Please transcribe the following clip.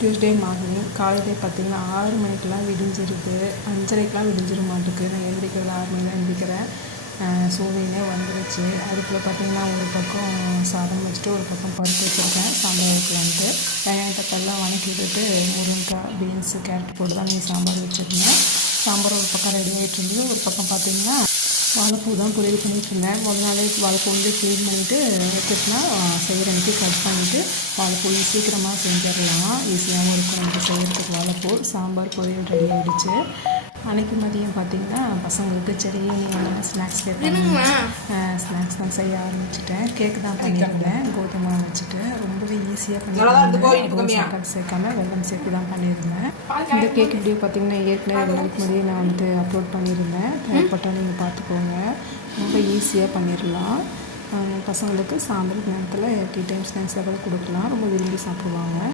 Tuesday morning காலையிலே பார்த்திங்கன்னா 6 மணிக்கெலாம் விடிஞ்சிருது. 5:30க்கெலாம் விடிஞ்சிட மாட்டுக்கு. நான் எழுந்திரிக்கிறது 6 மணி தான் எழுந்திரிக்கிறேன். சூரியனே வந்துருச்சு. அதுக்குள்ளே பார்த்திங்கன்னா ஒரு பக்கம் சாதம் வச்சுட்டு ஒரு பக்கம் பருப்பு வச்சுருக்கேன் சாம்பார் வைக்கலான்ட்டு. வெங்காயம் தக்காளிலாம் வதக்கி விட்டுட்டு முருங்கைக்காய் பீன்ஸு கேரட் போட்டு தான் நீ சாம்பார் வச்சுருந்தேன். சாம்பார் ஒரு பக்கம் ரெடி ஆகிட்டு இருந்தது. ஒரு பக்கம் பார்த்திங்கன்னா வாழைப்பூ தான் பொரியல் பண்ணிகிட்ருந்தேன். முதல் நாளே வாழைப்பூ வந்து க்ளீன் பண்ணிவிட்டு வச்சுட்டுனா செய்கிற அன்றைக்கி கட் பண்ணிவிட்டு வாழைப்பூ சீக்கிரமாக செஞ்சிடலாம். ஈஸியாகவும் இருக்கும் நமக்கு செய்கிறதுக்கு. வாழைப்பூ சாம்பார் பொரியல் ரெடி ஆகிடுச்சு. அன்றைக்கி மதியம் பார்த்திங்கன்னா பசங்களுக்கு சரி நீங்கள் ஸ்நாக்ஸ் கேட்பாங்க. ஸ்நாக்ஸ் தான் செய்ய ஆரம்பிச்சிட்டேன். கேக்கு தான் பண்ணியிருந்தேன் கோதுமை வச்சுட்டு. ரொம்பவே ஈஸியாக பண்ணியிருந்தேன். சேர்க்காம வெல்லம் சேர்த்து தான் பண்ணியிருந்தேன். இந்த கேக் வீடியோ பார்த்திங்கன்னா ஏற்கனவே 2 நாளைக்கு முன்னாடியே நான் வந்து அப்லோட் பண்ணியிருந்தேன். தேவைப்பட்டால் நீங்கள் பார்த்துக்கோங்க. ரொம்ப ஈஸியாக பண்ணிடலாம். பசங்களுக்கு சாயந்தரம் நேரத்தில் டீ டைம் ஸ்நாக்ஸாக கூட கொடுக்கலாம். ரொம்ப விரும்பி சாப்பிடுவாங்க.